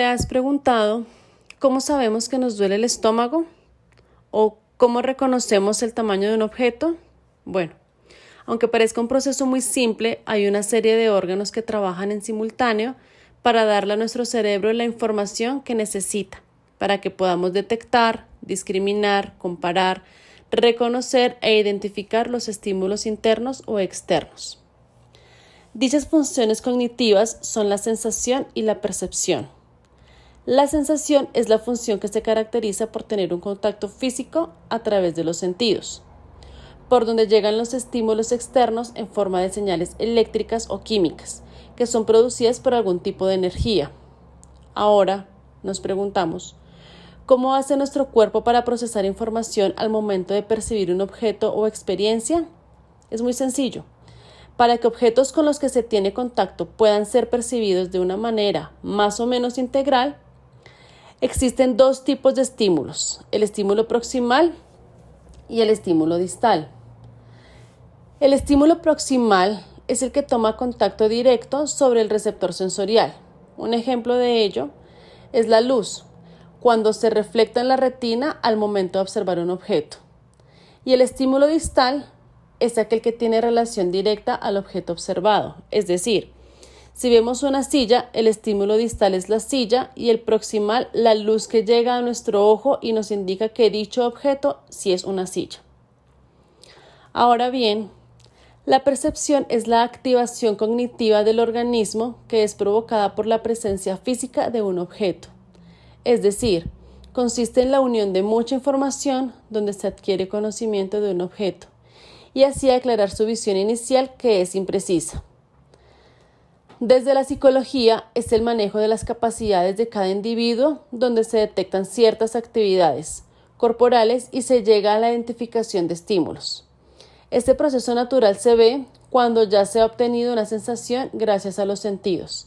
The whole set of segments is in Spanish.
¿Te has preguntado cómo sabemos que nos duele el estómago? ¿O cómo reconocemos el tamaño de un objeto? Bueno, aunque parezca un proceso muy simple, hay una serie de órganos que trabajan en simultáneo para darle a nuestro cerebro la información que necesita, para que podamos detectar, discriminar, comparar, reconocer e identificar los estímulos internos o externos. Dichas funciones cognitivas son la sensación y la percepción. La sensación es la función que se caracteriza por tener un contacto físico a través de los sentidos, por donde llegan los estímulos externos en forma de señales eléctricas o químicas, que son producidas por algún tipo de energía. Ahora nos preguntamos, ¿cómo hace nuestro cuerpo para procesar información al momento de percibir un objeto o experiencia? Es muy sencillo. Para que objetos con los que se tiene contacto puedan ser percibidos de una manera más o menos integral, existen dos tipos de estímulos, el estímulo proximal y el estímulo distal. El estímulo proximal es el que toma contacto directo sobre el receptor sensorial. Un ejemplo de ello es la luz, cuando se refleja en la retina al momento de observar un objeto. Y el estímulo distal es aquel que tiene relación directa al objeto observado. Es decir, si vemos una silla, el estímulo distal es la silla y el proximal la luz que llega a nuestro ojo y nos indica que dicho objeto sí es una silla. Ahora bien, la percepción es la activación cognitiva del organismo que es provocada por la presencia física de un objeto. Es decir, consiste en la unión de mucha información donde se adquiere conocimiento de un objeto y así aclarar su visión inicial que es imprecisa. Desde la psicología es el manejo de las capacidades de cada individuo donde se detectan ciertas actividades corporales y se llega a la identificación de estímulos. Este proceso natural se ve cuando ya se ha obtenido una sensación gracias a los sentidos.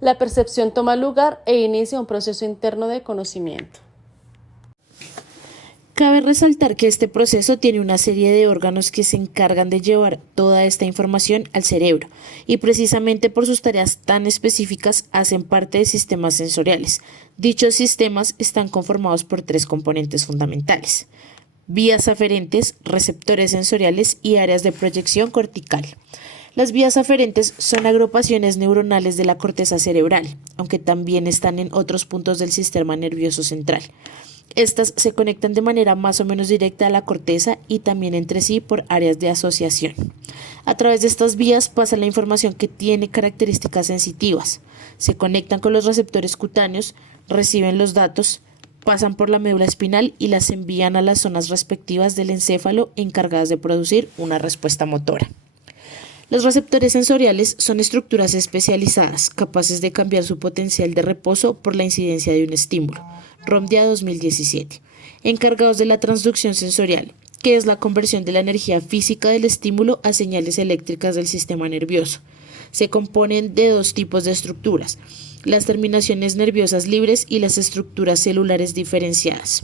La percepción toma lugar e inicia un proceso interno de conocimiento. Cabe resaltar que este proceso tiene una serie de órganos que se encargan de llevar toda esta información al cerebro y precisamente por sus tareas tan específicas hacen parte de sistemas sensoriales. Dichos sistemas están conformados por tres componentes fundamentales: vías aferentes, receptores sensoriales y áreas de proyección cortical. Las vías aferentes son agrupaciones neuronales de la corteza cerebral, aunque también están en otros puntos del sistema nervioso central. Estas se conectan de manera más o menos directa a la corteza y también entre sí por áreas de asociación. A través de estas vías pasa la información que tiene características sensitivas. Se conectan con los receptores cutáneos, reciben los datos, pasan por la médula espinal y las envían a las zonas respectivas del encéfalo encargadas de producir una respuesta motora. Los receptores sensoriales son estructuras especializadas, capaces de cambiar su potencial de reposo por la incidencia de un estímulo. Romdia 2017. Encargados de la transducción sensorial, que es la conversión de la energía física del estímulo a señales eléctricas del sistema nervioso. Se componen de dos tipos de estructuras: las terminaciones nerviosas libres y las estructuras celulares diferenciadas.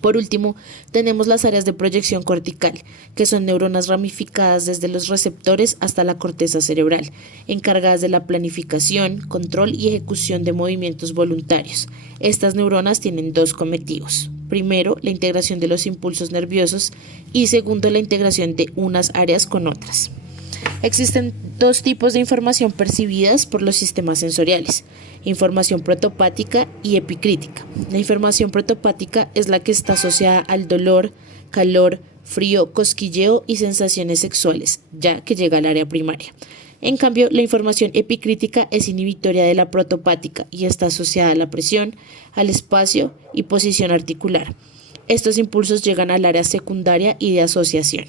Por último, tenemos las áreas de proyección cortical, que son neuronas ramificadas desde los receptores hasta la corteza cerebral, encargadas de la planificación, control y ejecución de movimientos voluntarios. Estas neuronas tienen dos cometidos: primero, la integración de los impulsos nerviosos y segundo, la integración de unas áreas con otras. Existen dos tipos de información percibidas por los sistemas sensoriales: información protopática y epicrítica. La información protopática es la que está asociada al dolor, calor, frío, cosquilleo y sensaciones sexuales, ya que llega al área primaria. En cambio, la información epicrítica es inhibitoria de la protopática y está asociada a la presión, al espacio y posición articular. Estos impulsos llegan al área secundaria y de asociación.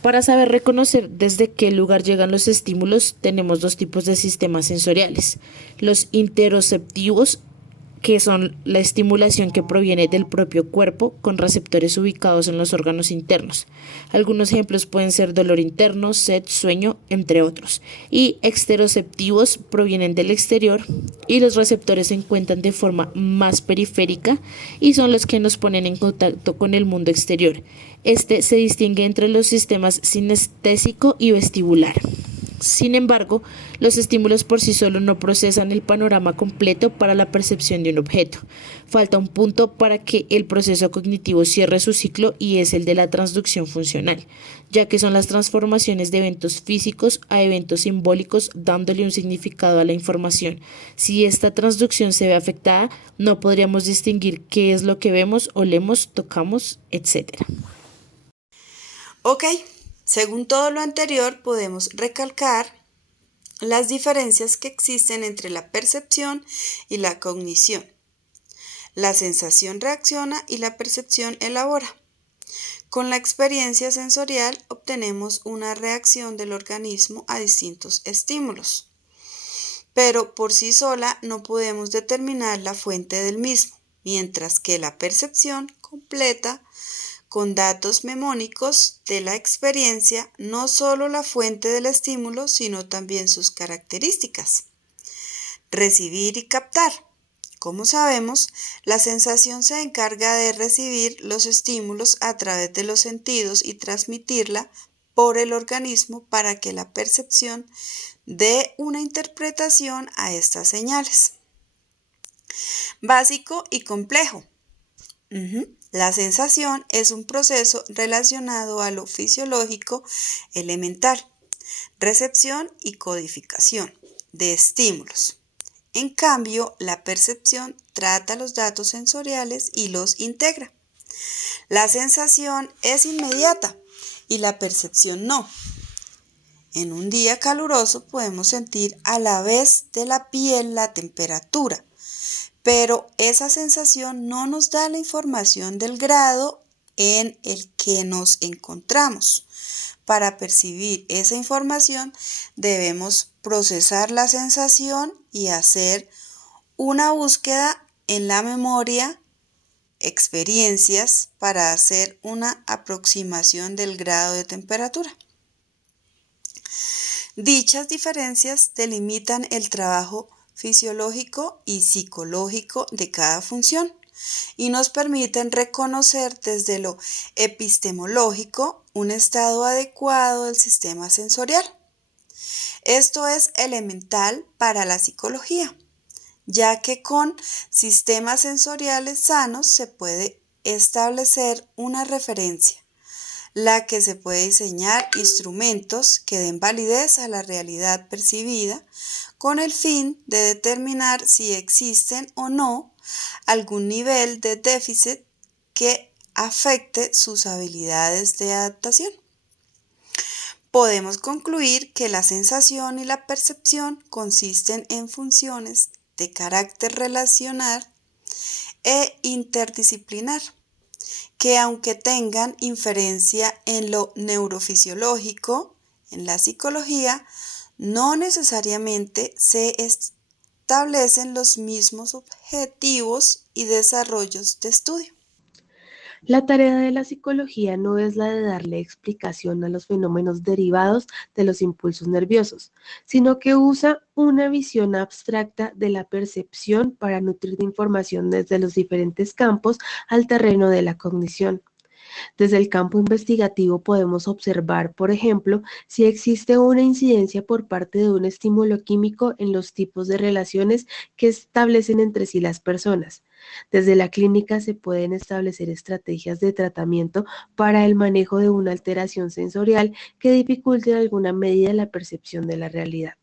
Para saber reconocer desde qué lugar llegan los estímulos, tenemos dos tipos de sistemas sensoriales: los interoceptivos, que son la estimulación que proviene del propio cuerpo con receptores ubicados en los órganos internos. Algunos ejemplos pueden ser dolor interno, sed, sueño, entre otros. Y exteroceptivos provienen del exterior y los receptores se encuentran de forma más periférica y son los que nos ponen en contacto con el mundo exterior. Este se distingue entre los sistemas sinestésico y vestibular. Sin embargo, los estímulos por sí solos no procesan el panorama completo para la percepción de un objeto. Falta un punto para que el proceso cognitivo cierre su ciclo y es el de la transducción funcional, ya que son las transformaciones de eventos físicos a eventos simbólicos dándole un significado a la información. Si esta transducción se ve afectada, no podríamos distinguir qué es lo que vemos, olemos, tocamos, etc. Ok, según todo lo anterior, podemos recalcar las diferencias que existen entre la percepción y la cognición. La sensación reacciona y la percepción elabora. Con la experiencia sensorial obtenemos una reacción del organismo a distintos estímulos, pero por sí sola no podemos determinar la fuente del mismo, mientras que la percepción completa con datos mnemónicos de la experiencia no solo la fuente del estímulo, sino también sus características. Recibir y captar. Como sabemos, la sensación se encarga de recibir los estímulos a través de los sentidos y transmitirla por el organismo para que la percepción dé una interpretación a estas señales. Básico y complejo. La sensación es un proceso relacionado a lo fisiológico elemental, recepción y codificación de estímulos. En cambio, la percepción trata los datos sensoriales y los integra. La sensación es inmediata y la percepción no. En un día caluroso podemos sentir a la vez de la piel la temperatura, pero esa sensación no nos da la información del grado en el que nos encontramos. Para percibir esa información debemos procesar la sensación y hacer una búsqueda en la memoria, experiencias, para hacer una aproximación del grado de temperatura. Dichas diferencias delimitan el trabajo fisiológico y psicológico de cada función y nos permiten reconocer desde lo epistemológico un estado adecuado del sistema sensorial. Esto es elemental para la psicología, ya que con sistemas sensoriales sanos se puede establecer una referencia, la que se puede diseñar instrumentos que den validez a la realidad percibida con el fin de determinar si existen o no algún nivel de déficit que afecte sus habilidades de adaptación. Podemos concluir que la sensación y la percepción consisten en funciones de carácter relacional e interdisciplinar, que aunque tengan inferencia en lo neurofisiológico, en la psicología, no necesariamente se establecen los mismos objetivos y desarrollos de estudio. La tarea de la psicología no es la de darle explicación a los fenómenos derivados de los impulsos nerviosos, sino que usa una visión abstracta de la percepción para nutrir de información desde los diferentes campos al terreno de la cognición. Desde el campo investigativo podemos observar, por ejemplo, si existe una incidencia por parte de un estímulo químico en los tipos de relaciones que establecen entre sí las personas. Desde la clínica se pueden establecer estrategias de tratamiento para el manejo de una alteración sensorial que dificulte en alguna medida la percepción de la realidad.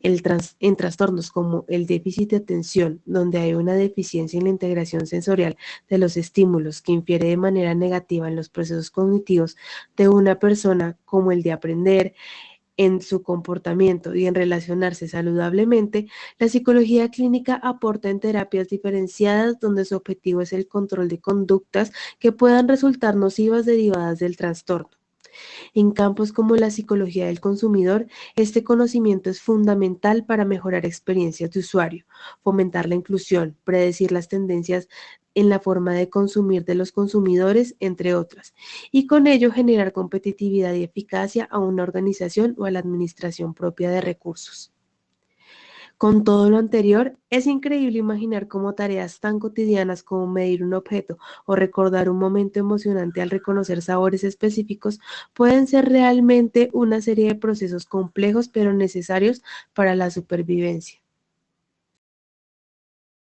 En trastornos como el déficit de atención, donde hay una deficiencia en la integración sensorial de los estímulos que infiere de manera negativa en los procesos cognitivos de una persona, como el de aprender, en su comportamiento y en relacionarse saludablemente, la psicología clínica aporta en terapias diferenciadas donde su objetivo es el control de conductas que puedan resultar nocivas derivadas del trastorno. En campos como la psicología del consumidor, este conocimiento es fundamental para mejorar experiencias de usuario, fomentar la inclusión, predecir las tendencias en la forma de consumir de los consumidores, entre otras, y con ello generar competitividad y eficacia a una organización o a la administración propia de recursos. Con todo lo anterior, es increíble imaginar cómo tareas tan cotidianas como medir un objeto o recordar un momento emocionante al reconocer sabores específicos pueden ser realmente una serie de procesos complejos pero necesarios para la supervivencia.